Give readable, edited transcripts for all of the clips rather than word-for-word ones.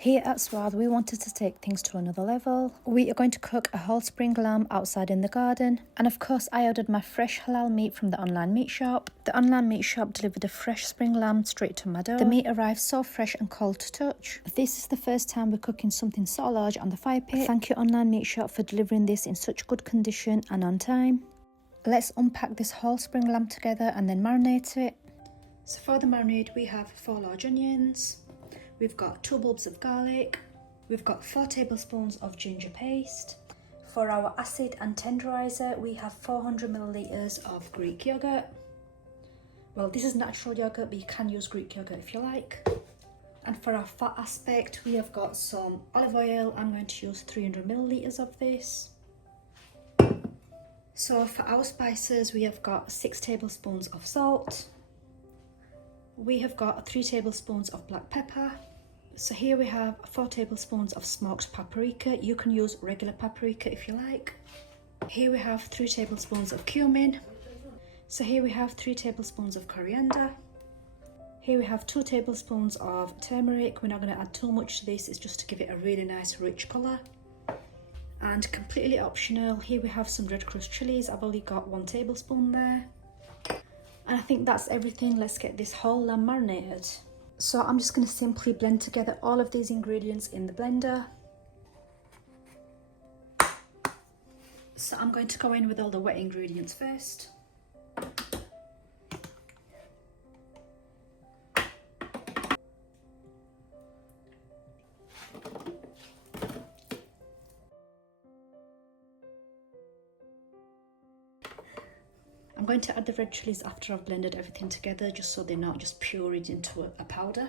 Here at Soooo, we wanted to take things to another level. We are going to cook a whole spring lamb outside in the garden. And of course, I ordered my fresh halal meat from the online meat shop. The online meat shop delivered a fresh spring lamb straight to my door. The meat arrived so fresh and cold to touch. This is the first time we're cooking something so large on the fire pit. Thank you online meat shop for delivering this in such good condition and on time. Let's unpack this whole spring lamb together and then marinate it. So for the marinade, we have 4 large onions. We've got 2 bulbs of garlic. We've got 4 tablespoons of ginger paste. For our acid and tenderizer, we have 400 milliliters of Greek yogurt. Well, this is natural yogurt, but you can use Greek yogurt if you like. And for our fat aspect, we have got some olive oil. I'm going to use 300 milliliters of this. So for our spices, we have got 6 tablespoons of salt. We have got 3 tablespoons of black pepper. So here we have 4 tablespoons of smoked paprika. You can use regular paprika if you like. Here we have 3 tablespoons of cumin. So here we have 3 tablespoons of coriander. Here we have 2 tablespoons of turmeric. We're not going to add too much to this, it's just to give it a really nice rich colour. And completely optional, here we have some red crushed chilies. I've only got 1 tablespoon there. And I think that's everything. Let's get this whole lamb marinated. So I'm just going to simply blend together all of these ingredients in the blender. So I'm going to go in with all the wet ingredients first. I'm going to add the red chilies after I've blended everything together, just so they're not just pureed into a powder.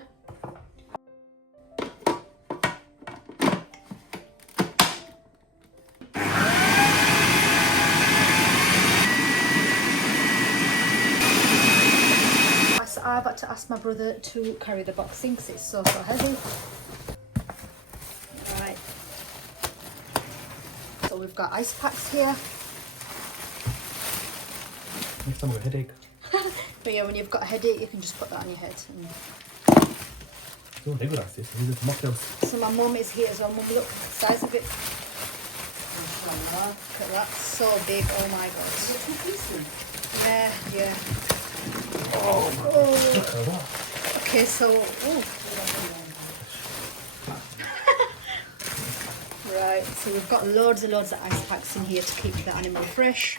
I've had to ask my brother to carry the box in because it's so heavy. Right. So we've got ice packs here. Next time I have a headache. But yeah, when you've got a headache, you can just put that on your head. Don't think about this. These are mocktails. So my mum is here as well. Mum, look at the size of it. Look at that, so big. Oh my god. Is it 2 pieces? Yeah. Oh. Look at that. Okay, so. Right, so we've got loads and loads of ice packs in here to keep the animal fresh.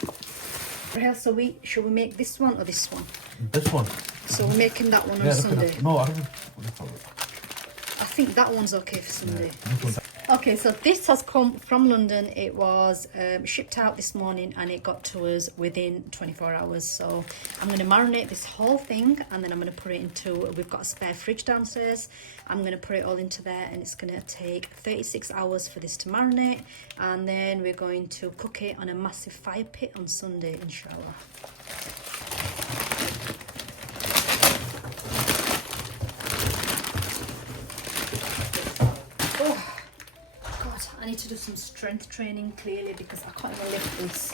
So should we make this one or this one? This one. So we're making that one on Sunday. No, I don't. I think that one's okay for Sunday. Yeah, okay, so this has come from London. It was shipped out this morning and it got to us within 24 hours. So I'm going to marinate this whole thing and then I'm going to put it into, we've got a spare fridge downstairs. I'm going to put it all into there and it's going to take 36 hours for this to marinate. And then we're going to cook it on a massive fire pit on Sunday, inshallah. I need to do some strength training clearly because I can't even lift this.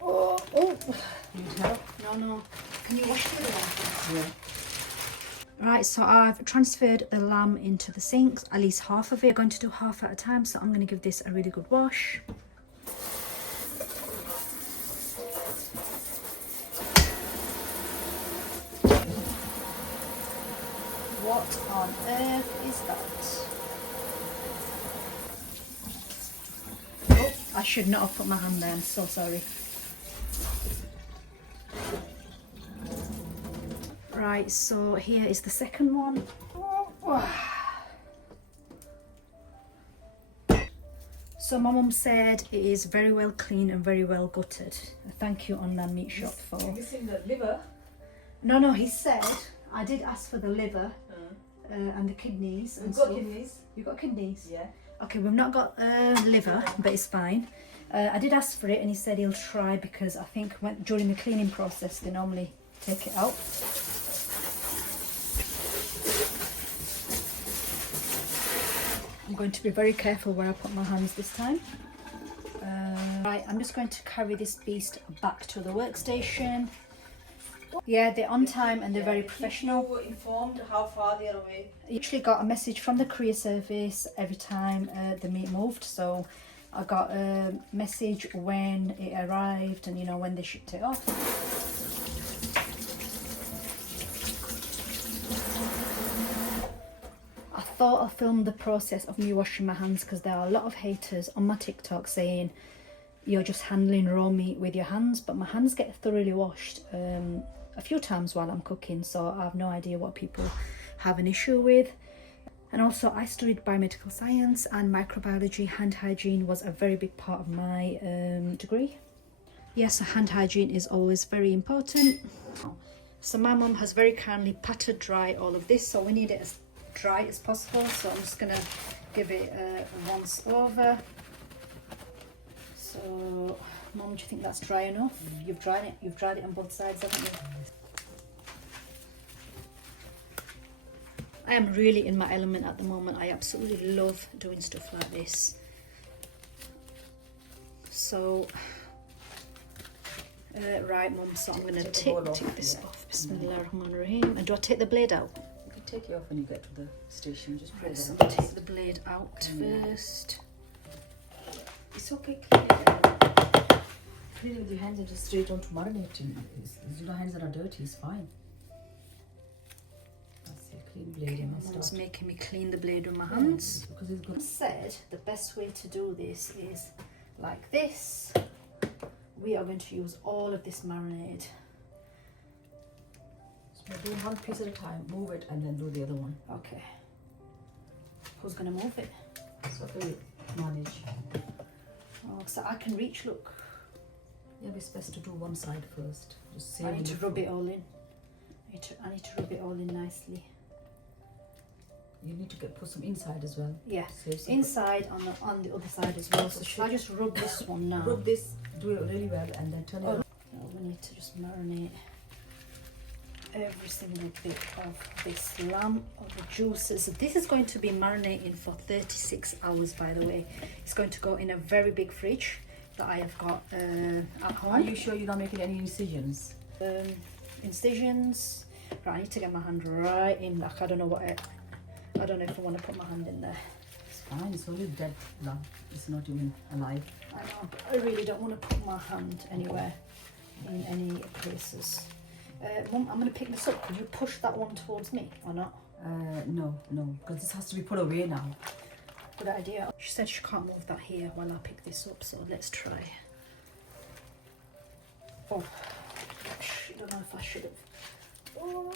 Oh. Need help? No. Can you wash the other one? Yeah. Right, so I've transferred the lamb into the sinks, at least half of it. I'm going to do half at a time, so I'm going to give this a really good wash. What on earth is that? I should not have put my hand there, I'm so sorry. Right, so here is the second one. So my mum said it is very well clean and very well gutted. Thank you online meat shop for... You're missing the liver? No, he said, I did ask for the liver and the kidneys. You've got kidneys? You got kidneys? Yeah. Okay, we've not got liver, but it's fine. I did ask for it and he said he'll try because I think during the cleaning process they normally take it out. I'm going to be very careful where I put my hands this time. Right, I'm just going to carry this beast back to the workstation. Yeah, they're on time and they're very professional. You were informed how far they're away. I actually got a message from the courier service every time the meat moved, so I got a message when it arrived and, you know, when they shipped it off. I thought I'll film the process of me washing my hands because there are a lot of haters on my TikTok saying you're just handling raw meat with your hands, but my hands get thoroughly washed a few times while I'm cooking, so I have no idea what people have an issue with. And also, I studied biomedical science and microbiology. Hand hygiene was a very big part of my degree. Yes, hand hygiene is always very important. So my mum has very kindly patted dry all of this, so we need it as dry as possible. So I'm just gonna give it a once over. So, Mum, do you think that's dry enough? You've dried it on both sides, haven't you? I am really in my element at the moment. I absolutely love doing stuff like this. So, right, Mum, so I'm going to take this off. Bismillahirrahmanirrahim. And do I take the blade out? You can take it off when you get to the station. Just right, so I'll take the blade out first. It's okay, clean it. Clean it with your hands and just straight on to marinating. Your hands that are dirty, it's fine. That's a clean blade. Okay, my mum's making me clean the blade with my hands. Because it's good. Said the best way to do this is like this. We are going to use all of this marinade. So do one piece at a time, move it and then do the other one. Okay. Who's going to move it? So we manage. Oh, so I can reach, look. Yeah, it's best to do one side first. Just I need to rub it all in. I need to rub it all in nicely. You need to put some inside as well. Yeah, inside on the other side as well. So should I just rub this one now? Rub this, do it really well, and then turn it on. No, we need to just marinate every single bit of this lamb, of the juices. So this is going to be marinating for 36 hours, by the way. It's going to go in a very big fridge that I have got at home. Are you sure you're not making any incisions? Incisions. Right, I need to get my hand right in. Like, I don't know if I want to put my hand in there. It's fine, it's only dead lamb. It's not even alive. I know, but I really don't want to put my hand anywhere in any places. Mum, I'm going to pick this up. Could you push that one towards me or not? No, because this has to be put away now. Good idea. She said she can't move that here while I pick this up, so let's try. Oh, I don't know if I should have. Oh.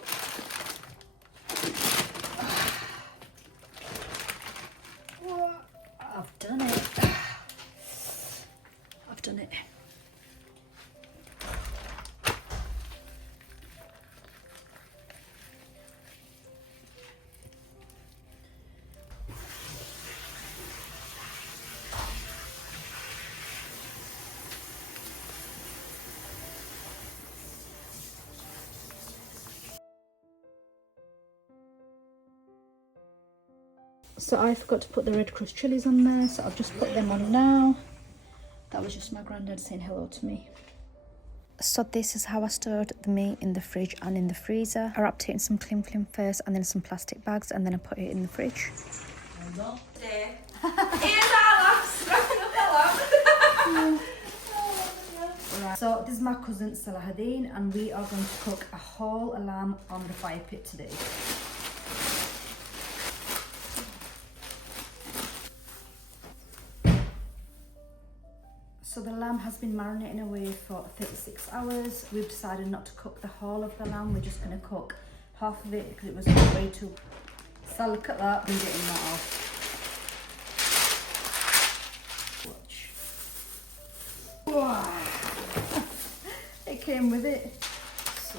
I've done it. I've done it. So I forgot to put the red crushed chilies on there, so I'll just put them on now. That was just my granddad saying hello to me. So this is how I stored the meat in the fridge and in the freezer. I wrapped it in some cling film first and then some plastic bags and then I put it in the fridge. Right. So this is my cousin Salahadeen and we are going to cook a whole lamb on the fire pit today. So the lamb has been marinating away for 36 hours. We've decided not to cook the whole of the lamb. We're just going to cook half of it because it was way too... So look at that, we're getting that off. Watch. Wow. It came with it. So...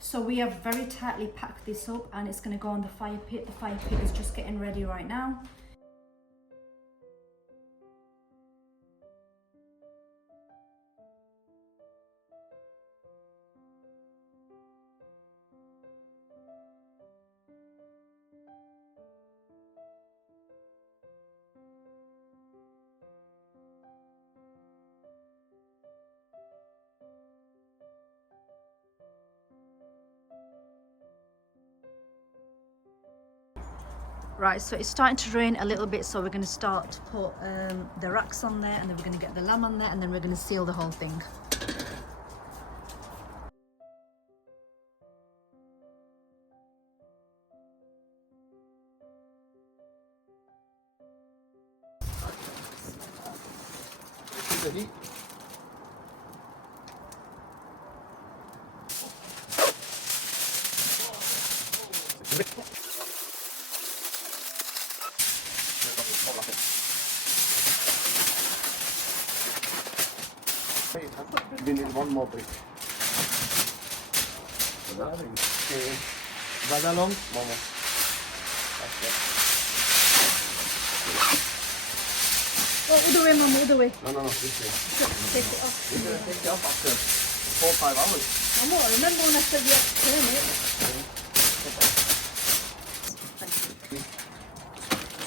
So we have very tightly packed this up and it's going to go on the fire pit. The fire pit is just getting ready right now. Right, so it's starting to rain a little bit, so we're going to start to put the racks on there, and then we're going to get the lamb on there, and then we're going to seal the whole thing. We need one more brick. Is that long? Mama. Oh, other way, Mum, other way. No, this way. Take it off. We're going to take it up after 4 or 5 hours. Mama, remember when I said you had to turn it?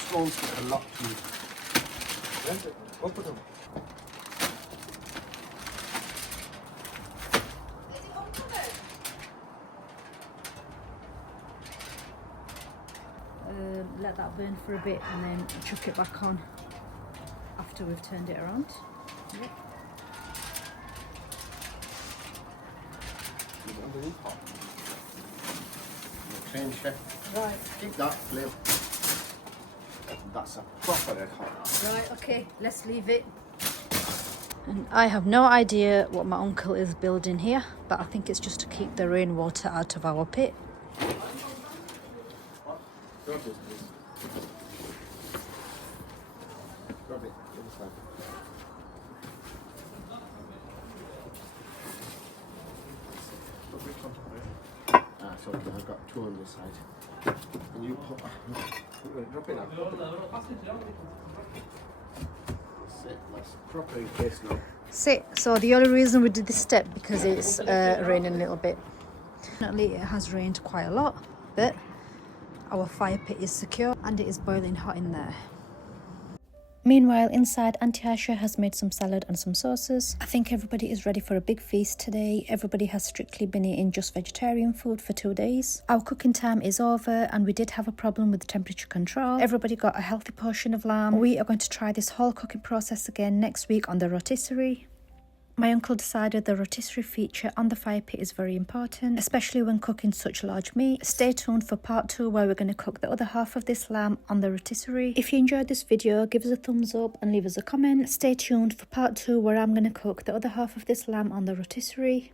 Stones took a lot to open them. Let that burn for a bit and then chuck it back on after we've turned it around. Yep. Train chef. Right. Keep that flame. That's a proper egg hot. Right, okay, let's leave it. And I have no idea what my uncle is building here, but I think it's just to keep the rainwater out of our pit. Grab this, please. Grab it. Inside. It's okay. I've got 2 on this side. And you put. Drop it out. That's it. That's proper in case now. So the only reason we did this step because it's raining a little bit. Definitely it has rained quite a lot, but our fire pit is secure and it is boiling hot in there. Meanwhile, inside, Auntie Aisha has made some salad and some sauces. I think everybody is ready for a big feast today. Everybody has strictly been eating just vegetarian food for 2 days. Our cooking time is over and we did have a problem with the temperature control. Everybody got a healthy portion of lamb. We are going to try this whole cooking process again next week on the rotisserie. My uncle decided the rotisserie feature on the fire pit is very important, especially when cooking such large meat. Stay tuned for part 2 where we're going to cook the other half of this lamb on the rotisserie. If you enjoyed this video, give us a thumbs up and leave us a comment. Stay tuned for part 2 where I'm going to cook the other half of this lamb on the rotisserie.